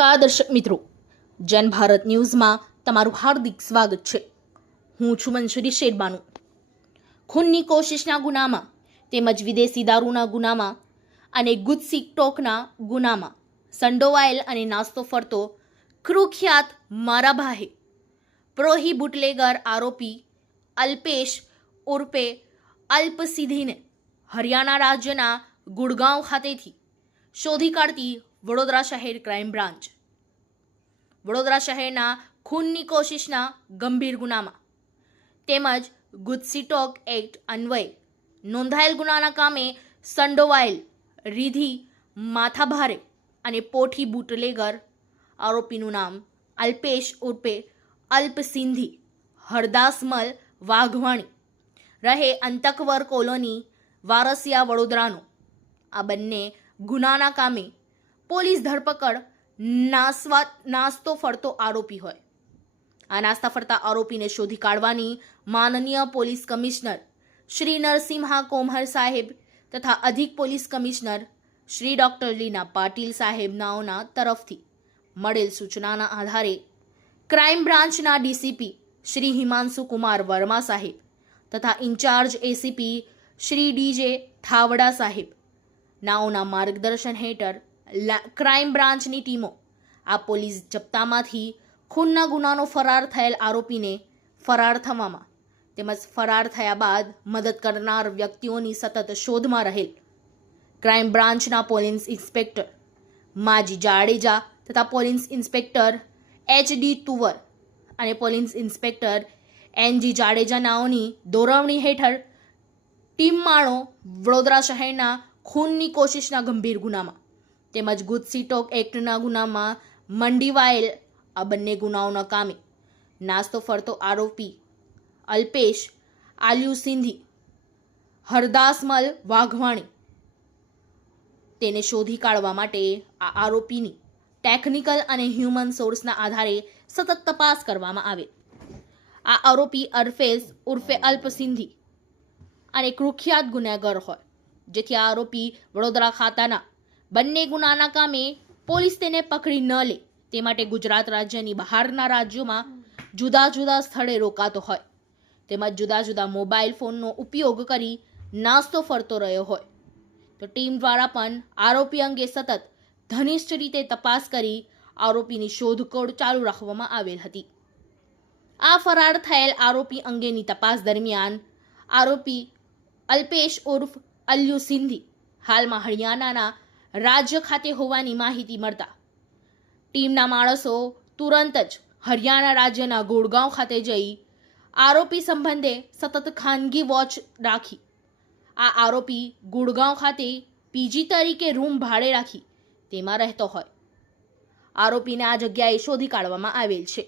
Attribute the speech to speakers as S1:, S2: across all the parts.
S1: નમસ્કાર દર્શક મિત્રો. જન ભારત ન્યૂઝમાં તમારું હાર્દિક સ્વાગત છે. હું છું મંસૂરી શેરબાનુ. ખૂનની કોશિશના ગુનામાં તેમજ વિદેશી દારૂના ગુનામાં અને ગુજસી ટોકના ગુનામાં સંડોવાયેલ અને નાસ્તો ફરતો કૃખ્યાત મારાભાહે પ્રોહી બુટલેગર આરોપી અલ્પેશ ઉર્ફે અલ્પસિદ્ધિને હરિયાણા રાજ્યના ગુડગાંવ ખાતેથી શોધી કાઢતી વડોદરા શહેર ક્રાઇમ બ્રાન્ચ. વડોદરા શહેરના ખૂનની કોશિશના ગંભીર ગુનામાં. તેમજ ગુજસીટોક એક્ટ અન્વયે નોંધાયેલ ગુનાના કામે સંડોવાયેલ રીધી માથાભારે અને પોઠી બુટલેગર આરોપીનું નામ અલ્પેશ ઉર્ફે અલ્પસિંધી હરદાસમલ વાઘવાણી. રહે અંતકવર કોલોની વારસિયા વડોદરાનો. આ બંને ગુનાના કામે પોલીસ ધરપકડ, નાસવા, નાસ્તો ફરતો આરોપી હોય. આ નાસ્તા ફરતા આરોપીને શોધી કાઢવાની માનનીય પોલીસ કમિશનર શ્રી નરસિંહા કોમહર સાહેબ તથા અધિક police commissioner Shri doctor Leena Patil સાહેબનાઓના તરફથી મળેલ સૂચનાના આધારે ક્રાઇમ બ્રાન્ચના ડીસીપી શ્રી હિમાંશુ કુમાર વર્મા સાહેબ તથા in-charge ACP Shri DJ Thavda સાહેબ. નાઓના માર્ગદર્શન હેઠળ ક્રાઇમ બ્રાન્ચની ટીમો. આ પોલીસ જપ્તામાંથી ખૂનના ગુનાનો ફરાર થયેલ આરોપીને ફરાર થવામાં. તેમજ ફરાર થયા બાદ મદદ કરનાર વ્યક્તિઓની સતત શોધમાં રહેલ. ક્રાઇમ બ્રાન્ચના પોલીસ ઇન્સ્પેક્ટર માજી જાડેજા તથા police inspector H D Tuvar અને police inspector N G Jadeja નાઓની દોરવણી હેઠળ ટીમ માણો વડોદરા શહેરના ખૂનની કોશિશના ગંભીર ગુનામાં. તેમજ ગુજસીટોક એક્ટના ગુનામાં મંડીવાયેલ આ બંને ગુનાઓના કામે નાસ્તો ફરતો આરોપી અલ્પેશ આલ્યુ સિંધી હરદાસમલ વાઘવાણી. તેને શોધી કાઢવા માટે આ આરોપીની ટેકનિકલ અને હ્યુમન સોર્સના આધારે સતત તપાસ કરવામાં આવે. આ આરોપી અરફેઝ ઉર્ફે અલ્પ સિંધી અને કુખ્યાત ગુનેગાર હોય, જેથી આ આરોપી વડોદરા ખાતાના બંને ગુનાના કામે પોલીસ તેને પકડી ન લે. તે માટે ગુજરાત રાજ્યની બહારના રાજ્યોમાં જુદા જુદા સ્થળે રોકાતો હોય. તેમજ જુદા જુદા મોબાઈલ ફોનનો ઉપયોગ કરી નાસ્તો ફરતો રહ્યો હોય. તો ટીમ દ્વારા પણ આરોપી અંગે સતત ઘનિષ્ઠ રીતે તપાસ કરી આરોપીની શોધખોળ ચાલુ રાખવામાં આવેલ હતી. આ ફરાર થયેલ આરોપી અંગેની તપાસ દરમિયાન આરોપી અલ્પેશ ઉર્ફ અલ્યુ સિંધી હાલમાં હરિયાણાના રાજ્ય ખાતે હોવાની માહિતી મળતા ટીમના માણસો તુરંત જ હરિયાણા રાજ્યના ગુડગાંવ ખાતે જઈ આરોપી સંબંધે સતત ખાનગી વોચ રાખી. આ આરોપી ગુડગાંવ ખાતે પીજી તરીકે રૂમ ભાડે રાખી તેમાં રહેતો હોય. આરોપીને આ જગ્યાએ શોધી કાઢવામાં આવેલ છે.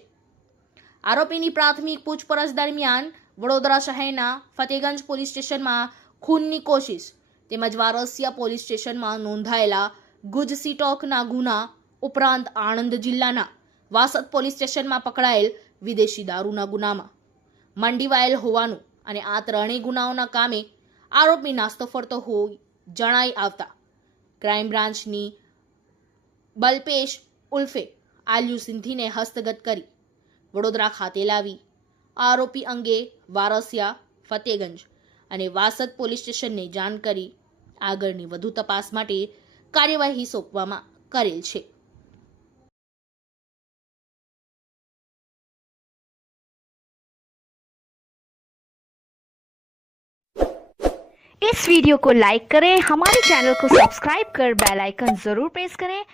S1: આરોપીની પ્રાથમિક પૂછપરછ દરમિયાન વડોદરા શહેરના ફતેગંજ પોલીસ સ્ટેશનમાં ખૂનની કોશિશ તેમજ વારસિયા પોલીસ સ્ટેશનમાં નોંધાયેલા ગુજસીટોકના ગુના ઉપરાંત આણંદ જિલ્લાના વાસદ પોલીસ સ્ટેશનમાં પકડાયેલ વિદેશી દારૂના ગુનામાં. મંડીવાયેલ હોવાનું અને આ ત્રણેય ગુનાઓના કામે આરોપી નાસ્તો ફરતો હોય જણાઈ આવતા ક્રાઇમ બ્રાન્ચની બલપેશ ઉલ્ફે આલ્યુ સિંધીને હસ્તગત કરી વડોદરા ખાતે લાવી. આરોપી અંગે વારસિયા ફતેગંજ અને વાસદ પોલીસ સ્ટેશનને જાણ કરી આગળની વધુ તપાસ માટે કાર્યવાહી સોંપવામાં કરેલ છે
S2: इस वीडियो को लाइक करें हमारे चैनल को सब्सक्राइब कर बेल आइकन जरूर प्रेस करें